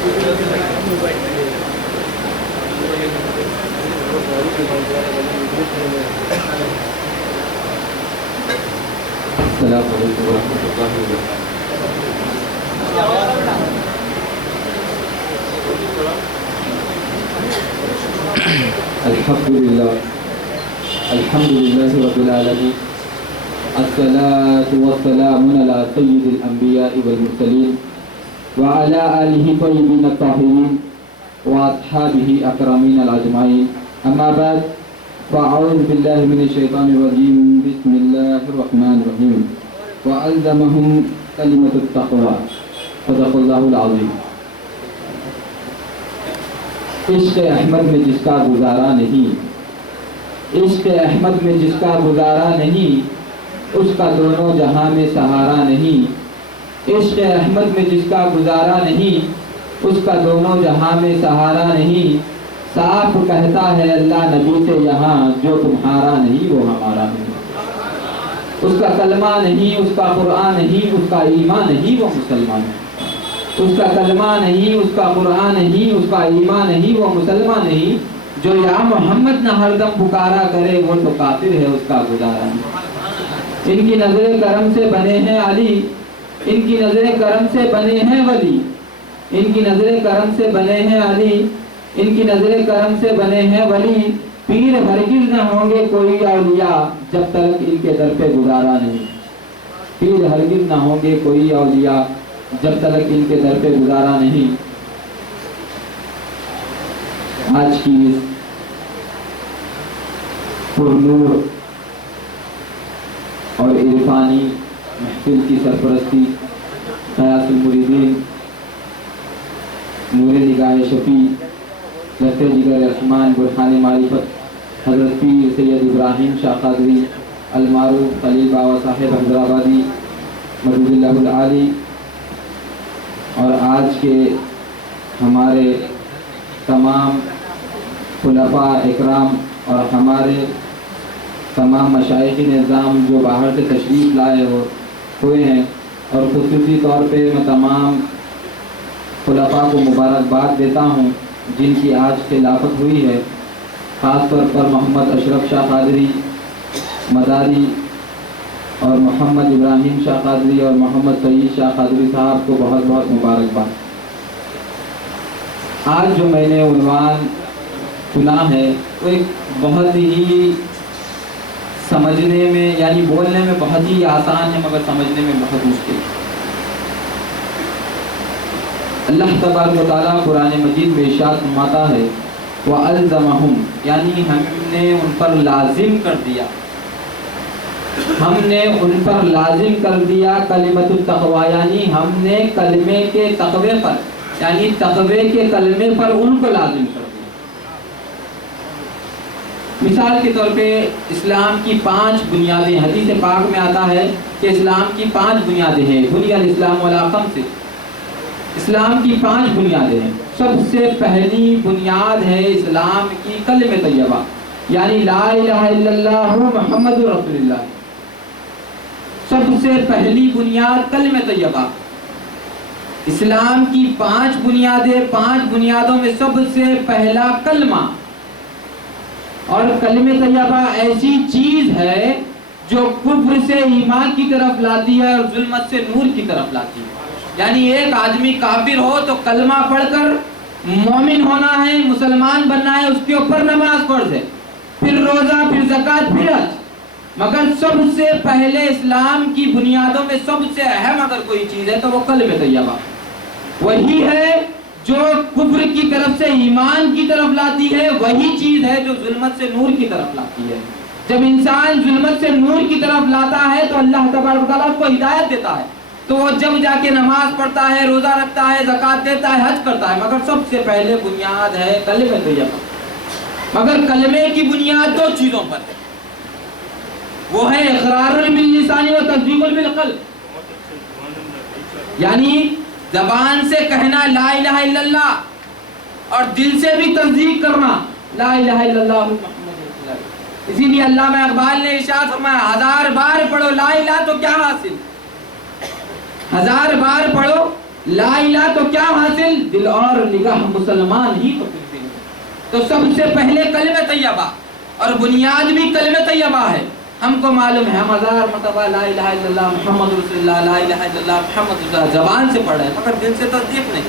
السلام علیکم ورحمۃ اللہ وبرکاتہ۔ الحمدللہ رب العالمین، الصلاة والسلام علی سید الانبیاء والمرسلین وعلی آلہ طیبین الطاہرین واصحابہ اکرمین الاجمعین، اما بعد فاعوذ باللہ من الشیطان الرجیم، بسم اللہ الرحمن الرحیم، وَأَلْزَمَهُمْ كَلِمَةُ التَّقْوَى صدق اللہ العظیم۔ عشق احمد میں جس کا گزارا نہیں، عشق احمد میں جس کا گزارا نہیں، اس کا دونوں جہاں میں سہارا نہیں۔ عشق احمد میں جس کا گزارا نہیں، اس کا دونوں جہاں میں سہارا نہیں۔ صاف کہتا ہے اللہ نبی سے یہاں، جو تمہارا نہیں وہ ہمارا نہیں۔ اس کا کلمہ نہیں، اس کا قرآن نہیں، اس کا ایمان نہیں وہ مسلمان ہے۔ اس کا کلمہ نہیں، اس کا قرآن نہیں، اس کا ایمان نہیں وہ مسلمان نہیں۔ جو یا محمد نہ ہر دم پکارا کرے وہ تو کافر ہے، اس کا گزارا نہیں۔ ان کی نظر کرم سے بنے ہیں علی، ان کی نظر کرم سے بنے ہیں ولی، ان کی نظر کرم سے بنے ہیں علی، ان کی نظر کرم سے بنے ہیں ولی۔ پیر ہرگز نہ ہوں گے کوئی اولیاء جب تک ان کے در پہ گزارا نہیں۔ پیر ہرگز نہ ہوں گے کوئی اولیاء جب تک ان کے در پہ گزارا نہیں۔ آج کی اس پرنور اور عرفانی محفل کی سرپرستی غیاث المریدین، نور نگاہ شفیع، لفظ جگر رحمان، برہان معرفت، حضرت پیر سید ابراہیم شاہ قادری المعروف خلیل بابا صاحب حیدرآبادی مدد اللہ العالی، اور آج کے ہمارے تمام خلفاء اکرام اور ہمارے تمام مشائخ نظام جو باہر سے تشریف لائے ہوئے ہیں، اور خصوصی طور پہ میں تمام خلفاء کو مبارکباد دیتا ہوں جن کی آج خلافت ہوئی ہے، خاص طور پر محمد اشرف شاہ قادری مداری اور محمد ابراہیم شاہ قادری اور محمد سعید شاہ قادری صاحب کو بہت بہت مبارکباد۔ آج جو میں نے عنوان چنا ہے وہ ایک بہت ہی سمجھنے میں، یعنی بولنے میں بہت ہی آسان ہے مگر سمجھنے میں بہت مشکل ہے۔ اللہ تبارک و تعالیٰ قرآن مجید میں ارشاد فرماتا ہے وَأَلْزَمَهُمْ، یعنی ہم نے ان پر لازم کر دیا، ہم نے ان پر لازم کر دیا کلمۃ التقویٰ، یعنی ہم نے کلمے کے تقوی پر، یعنی تقوی کے کلمے پر ان کو لازم کر دیا۔ مثال کے طور پہ اسلام کی 5 بنیادیں، حدیث پاک میں آتا ہے کہ اسلام کی 5 بنیادیں ہیں، بنی الاسلام علی 5، اسلام کی 5 بنیادیں ہیں۔ سب سے پہلی بنیاد ہے اسلام کی کلمہ طیبہ، یعنی لا الہ الا اللہ محمد رسول اللہ۔ سب سے پہلی بنیاد کلمہ طیبہ۔ اسلام کی 5 بنیادیں، 5 بنیادوں میں سب سے پہلا کلمہ، اور کلمہ طیبہ ایسی چیز ہے جو کفر سے ایمان کی طرف لاتی ہے اور ظلمت سے نور کی طرف لاتی ہے۔ یعنی ایک آدمی کافر ہو تو کلمہ پڑھ کر مومن ہونا ہے، مسلمان بننا ہے، اس کے اوپر نماز فرض ہے، پھر روزہ، پھر زکوٰۃ، پھر حج۔ مگر سب سے پہلے اسلام کی بنیادوں میں سب سے اہم اگر کوئی چیز ہے تو وہ کلمہ طیبہ وہی ہے جو کفر کی طرف سے ایمان کی طرف لاتی ہے، وہی چیز ہے جو ظلمت سے نور کی طرف لاتی ہے۔ جب انسان ظلمت سے نور کی طرف لاتا ہے تو اللہ تبارک و تعالیٰ اس کو ہدایت دیتا ہے، تو وہ جب جا کے نماز پڑھتا ہے، روزہ رکھتا ہے، زکوٰۃ دیتا ہے، حج کرتا ہے۔ مگر سب سے پہلے بنیاد ہے کلمہ طیبہ۔ مگر کلمے کی بنیاد 2 چیزوں پر ہے، وہ ہے اقرار باللسان و تصدیق بالقلب، یعنی زبان سے کہنا لا الہ الا اللہ اور دل سے بھی تصدیق کرنا لا الہ الا اللہ محمد رسول اللہ۔ اسی لیے علامہ اقبال نے ارشاد فرمایا 1000 بار پڑھو لا الہ تو کیا حاصل، 1000 بار پڑھو لا الہ تو کیا حاصل، دل اور نگاہ مسلمان ہی تو کچھ بھی نہیں۔ تو سب سے پہلے کلمہ طیبہ، اور بنیاد بھی کلمہ طیبہ ہے۔ ہم کو معلوم ہے ہم ہزار مرتبہ لا الہ الا اللہ محمد رسول اللہ، لا الہ الا اللہ محمد رسول اللہ زبان سے پڑھ رہے ہیں، مگر دل سے تصدیق نہیں۔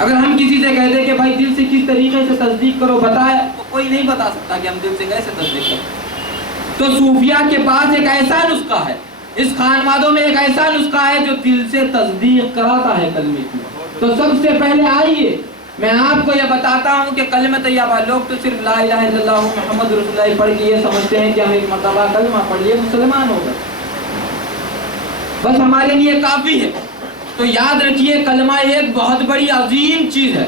اگر ہم کسی سے کہہ دیں کہ بھائی دل سے کس طریقے سے تصدیق کرو بتائے، تو کوئی نہیں بتا سکتا کہ ہم دل سے کیسے تصدیق کریں۔ تو صوفیہ کے پاس ایک ایسا نسخہ ہے، اس خانوادوں میں ایک ایسا نسخہ ہے جو دل سے تصدیق کراتا ہے کلمے کی۔ تو سب سے پہلے آئیے میں آپ کو یہ بتاتا ہوں کہ کلمہ طیبہ، لوگ تو صرف لا الہ الا اللہ محمد رسول اللہ پڑھ کے یہ سمجھتے ہیں کہ ہم ایک مرتبہ کلمہ پڑھ لیے مسلمان ہو گئے، بس ہمارے لیے کافی ہے۔ تو یاد رکھیے کلمہ ایک بہت بڑی عظیم چیز ہے،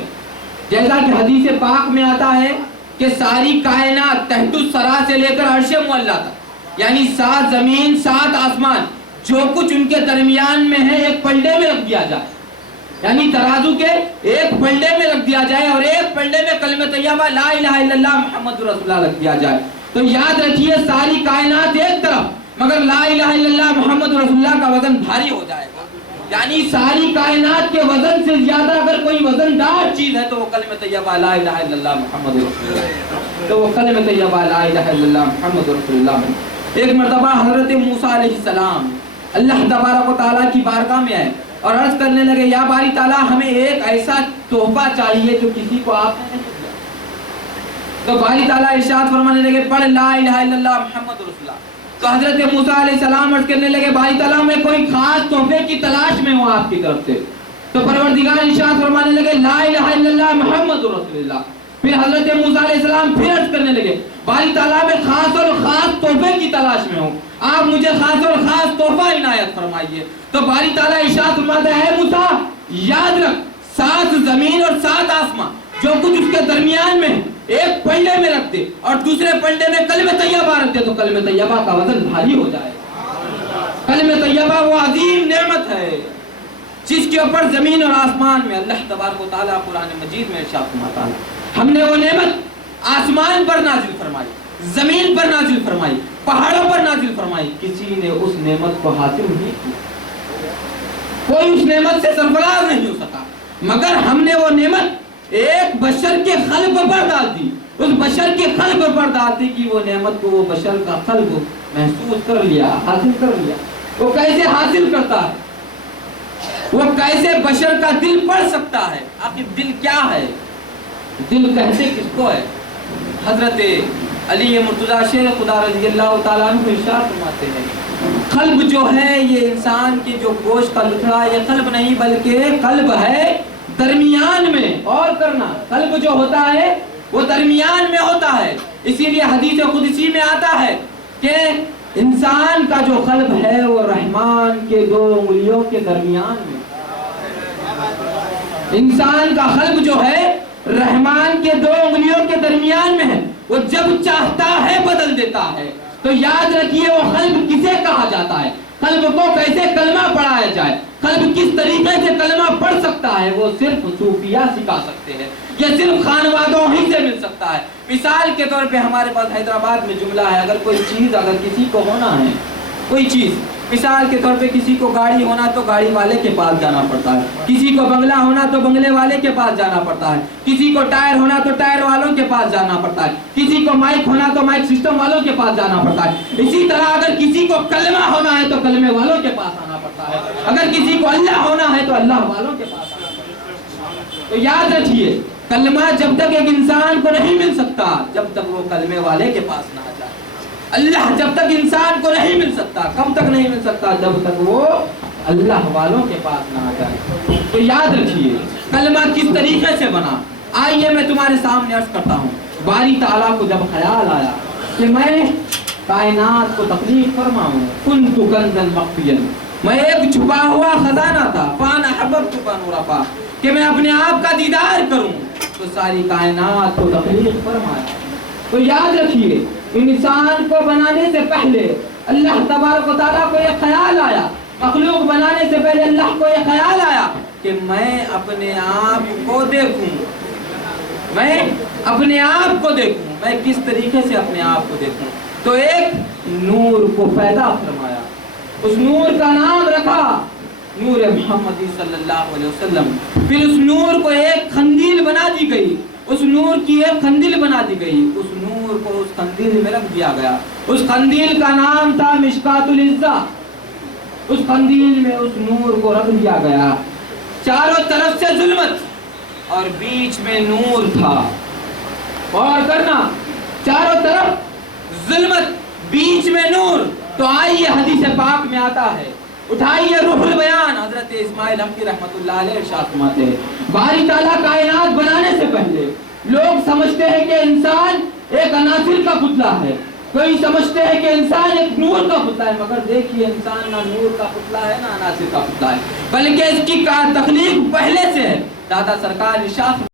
جیسا کہ حدیث پاک میں آتا ہے کہ ساری کائنات تحت الثری سے لے کر عرش معلیٰ تک، یعنی 7 زمین 7 آسمان، جو کچھ ان کے درمیان میں ہے ایک پلڑے میں رکھ دیا جائے، یعنی ترازو کے ایک پلڑے میں رکھ دیا جائے، اور ایک پلڑے میں کلمہ طیبہ لا الہ الا اللہ محمد رسول اللہ رکھ دیا جائے۔ تو یاد رکھیے ساری کائنات ایک طرف، مگر لا الہ الا اللہ محمد رسول اللہ کا وزن بھاری ہو جائے گا، یعنی ساری کائنات کے وزن سے زیادہ اگر کوئی وزن دار چیز ہے تو وہ کلمہ طیبہ لا الہ الا اللہ محمد رسول اللہ، تو وہ کلمہ طیبہ لا الہ الا اللہ محمد رسول اللہ ہے۔ ایک مرتبہ حضرت موسیٰ علیہ السلام اللہ تبارک و تعالیٰ کی بارگاہ میں آئے اور عرض کرنے لگے یا باری تعالیٰ ہمیں ایک ایسا تحفہ چاہیے جو کسی کو آپ نے نہیں دیا۔ تو باری تعالیٰ ارشاد فرمانے لگے پڑھ لا الہ الا اللہ محمد رسول اللہ۔ تو حضرت موسیٰ علیہ السلام عرض کرنے لگے باری تعالیٰ میں کوئی خاص تحفے کی تلاش میں ہوں آپ کی طرف سے۔ تو پروردگار ارشاد فرمانے لگے لا الہ الا اللہ محمد رسول اللہ۔ پھر حضرت موسیٰ علیہ السلام پھر عرض کرنے لگے باری تعالیٰ میں خاص اور خاص تحفے کی تلاش میں ہوں، آپ مجھے خاص اور خاص تحفہ عنایت فرمائیے۔ تو باری تعالیٰ ارشاد فرماتا ہے موسیٰ یاد رکھ 7 زمین اور 7 آسمان جو کچھ اس کے درمیان میں ایک پلڑے میں رکھ دے اور دوسرے پلڑے میں کلمہ طیبہ رکھ دے تو کلمہ طیبہ کا وزن بھاری ہو جائے گا۔ کلمہ طیبہ وہ عظیم نعمت ہے جس کے اوپر زمین اور آسمان میں اللہ تبارک و تعالیٰ قرآن مجید میں ارشاد فرماتا ہے ہم نے وہ نعمت آسمان پر نازل فرمائی، زمین پر نازل فرمائی، پہاڑوں پر نازل فرمائی، کسی نے اس نعمت کو حاصل نہیں کیا، کوئی اس نعمت سے سرفراز نہیں ہو سکا، مگر ہم نے وہ نعمت ایک بشر کے قلب پر ڈال دی۔ اس بشر کے قلب پر ڈالتے کہ وہ نعمت کو وہ بشر کا قلب محسوس کر لیا، حاصل کر لیا۔ وہ کیسے حاصل کرتا ہے؟ وہ کیسے بشر کا دل پڑھ سکتا ہے؟ آخر دل کیا ہے؟ دل کہتے کس کو ہے؟ حضرت علی مرتضیٰ شیر خدا رضی اللہ تعالیٰ عنہ ارشاد فرماتے ہیں قلب جو ہے یہ انسان کی جو گوشت کا لتھڑا، یہ قلب نہیں بلکہ قلب ہے درمیان میں، اور کرنا قلب جو ہوتا ہے وہ درمیان میں ہوتا ہے۔ اسی لیے حدیث قدسی میں آتا ہے کہ انسان کا جو قلب ہے وہ رحمان کے 2 انگلیوں کے درمیان میں، انسان کا قلب جو ہے رحمان کے 2 انگلیوں کے درمیان میں ہے، وہ جب چاہتا ہے بدل دیتا ہے۔ تو یاد رکھیے وہ قلب کسے کہا جاتا ہے، قلب کو کیسے کلمہ پڑھایا جائے، قلب کس طریقے سے کلمہ پڑھ سکتا ہے، وہ صرف صوفیہ سکھا سکتے ہیں، یہ صرف خانوادوں ہی سے مل سکتا ہے۔ مثال کے طور پہ ہمارے پاس حیدرآباد میں جملہ ہے اگر کوئی چیز اگر کسی کو ہونا ہے، کوئی چیز مثال کے طور پہ کسی کو گاڑی ہونا تو گاڑی والے کے پاس جانا پڑتا ہے، کسی کو بنگلہ ہونا تو بنگلے والے کے پاس جانا پڑتا ہے، کسی کو ٹائر ہونا تو ٹائر والوں کے پاس جانا پڑتا ہے، کسی کو مائک ہونا تو مائک سسٹم والوں کے پاس جانا پڑتا ہے۔ اسی طرح اگر کسی کو کلمہ ہونا ہے تو کلمے والوں کے پاس آنا پڑتا ہے، اگر کسی کو اللہ ہونا ہے تو اللہ والوں کے پاس آنا پڑتا ہے۔ تو یاد رکھیے کلمہ جب تک ایک انسان کو نہیں مل سکتا جب تک وہ کلمے والے کے پاس نہ جائے، اللہ جب تک انسان کو نہیں مل سکتا، کب تک نہیں مل سکتا؟ جب تک وہ اللہ والوں کے پاس نہ جائے۔ تو یاد رکھیے کلمہ کس طریقے سے بنا۔ آئیے میں تمہارے سامنے عرض کرتا ہوں باری تعالیٰ کو جب خیال آیا کہ میں کائنات کو تخلیق فرماؤں، کنت کنزا مخفیا، میں ایک چھپا ہوا خزانہ تھا، فانا احببت ان اعرف، کہ میں اپنے آپ کا دیدار کروں، تو ساری کائنات کو تخلیق فرمایا۔ تو یاد رکھیے انسان کو بنانے سے پہلے اللہ تبارک و تعالیٰ کو یہ خیال آیا، مخلوق بنانے سے پہلے اللہ کو یہ خیال آیا کہ میں اپنے آپ کو دیکھوں، میں اپنے آپ کو دیکھوں، میں کس طریقے سے اپنے آپ کو دیکھوں۔ تو ایک نور کو پیدا فرمایا، اس نور کا نام رکھا نور محمدی صلی اللہ علیہ وسلم. پھر اس نور کو ایک قندیل بنا دی گئی, اس نور کی ایک قندیل بنا دی گئی, اس نور کو اس قندیل میں رکھ دیا گیا. اس قندیل کا نام تھا مشکات العزہ. اس قندیل میں اس نور کو رکھ دیا گیا. چاروں طرف سے ظلمت اور بیچ میں نور تھا. اور کرنا, چاروں طرف ظلمت بیچ میں نور. تو آئیے حدیث پاک میں آتا ہے, اٹھائیے روح البیان, حضرت اسماعیل حقی رحمت اللہ علیہ ارشاد فرماتے ہیں باری تعالیٰ کائنات بنانے سے پہلے لوگ سمجھتے ہیں کہ انسان ایک عناصر کا پتلا ہے, کوئی سمجھتے ہیں کہ انسان ایک نور کا پتلا ہے, مگر دیکھیے انسان نہ نور کا پتلا ہے نہ عناصر کا پتلا ہے, بلکہ اس کی تخلیق پہلے سے ہے. دادا سرکار ارشاد